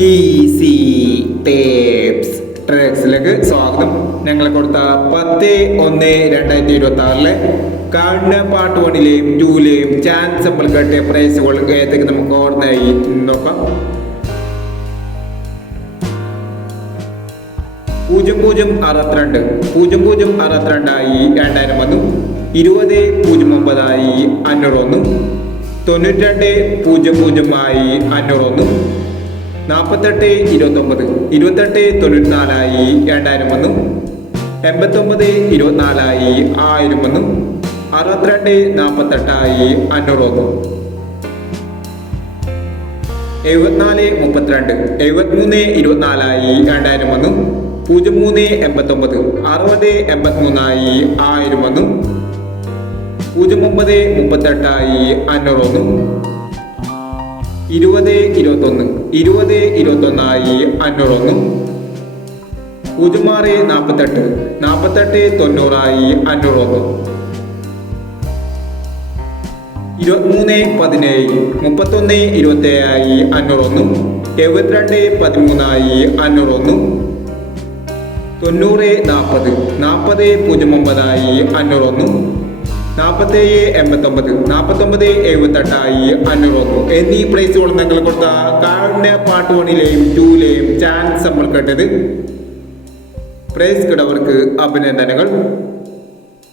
Easy tapes ട്രേക്സിലേക്ക് സ്വാഗതം. ഞങ്ങൾ കൊടുത്ത 10/1/2026 കാണുന്ന പാർട്ട് 1ലെയും 2ലെയും ചാൻസ് നമ്മൾ കെട്ടിയ പ്രൈസുകൾ ഏതൊക്കെ നമുക്ക് ഓർമ്മയായി നോക്കാം. 0062 0062 2000 വന്നു. 2009 501 9200 501 4829 2894 2000 വന്നു. 8924 1000 വന്നു. 6248 500 വന്നു. 7432 7324 2000 വന്നു. 0389 6083 1000 വന്നു. 0938 500 വന്നു. 2021 500 വന്നു. 0648 4890 500 വന്നു. 2317 3127 500 വന്നു. 7213 500 വന്നു. 9040 4009 500 വന്നു. 4789 4978 500 വന്നു. എന്നീ പ്രൈസുകൾ നിങ്ങൾ കൊടുത്ത കാണുന്ന പാർട്ട് 1ലെയും 2ലെയും ചാൻസ് നമ്മൾ കേട്ടത്. പ്രൈസ് കിടവർക്ക് അഭിനന്ദനങ്ങൾ.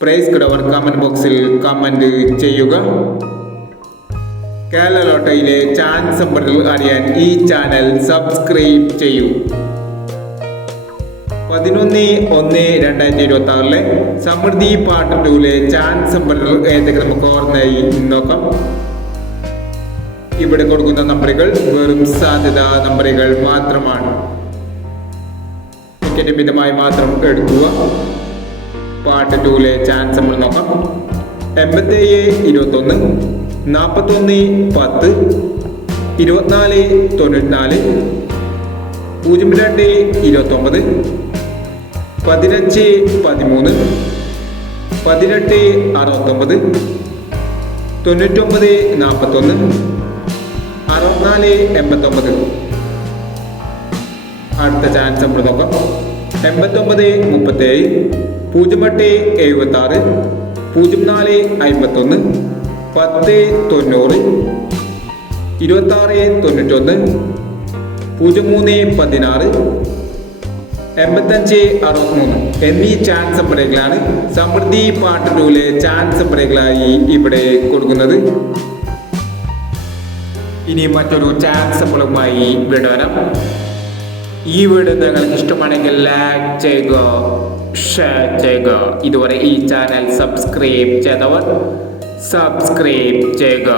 പ്രൈസ് കിടവർ കമന്റ് ബോക്സിൽ കമന്റ് ചെയ്യുക. കേരള ലോട്ടറിയിലെ ചാൻസ് നമ്പറുകൾ അറിയാൻ ഈ ചാനൽ സബ്സ്ക്രൈബ് ചെയ്യൂ. 11/1/2026 സമൃദ്ധി പാർട്ട് 2ലെ ചാൻസ് നമ്പറുകൾ ഏതൊക്കെ നമുക്ക് ഓർമ്മയായി നോക്കാം. ഇവിടെ കൊടുക്കുന്ന നമ്പറുകൾ വെറും സാധ്യതാ നമ്പറുകൾ മാത്രമാണ്. ടിക്കറ്റ് മിതമായി മാത്രം എടുക്കുക. പാർട്ട് 2ലെ ചാൻസ് നമ്പർ നോക്കാം. 8721 41 10 24 94 02 29 15 13 18 69 99 41 64 89. അടുത്ത ചാൻസ് നമ്മൾ നോക്കാം. 89 37 08 76 04 51 10 90 26 91 03 16 85 63 എന്നീ ചാൻസ് നമ്പറുകളാണ് സമൃദ്ധി പാർട്ട് 2ലെ ചാൻസ് നമ്പറുകളായി ഇവിടെ കൊടുക്കുന്നത്. ഇനി മറ്റൊരു ചാൻസ് നമ്പറുമായി ഇവിടെ വരാം. ഈ വീഡിയോ നിങ്ങൾക്ക് ഇഷ്ടമാണെങ്കിൽ ലൈക്ക് ചെയ്യുക, ഷെയർ ചെയ്യുക. ഇതുവരെ ഈ ചാനൽ സബ്സ്ക്രൈബ് ചെയ്തവർ സബ്സ്ക്രൈബ് ചെയ്യുക.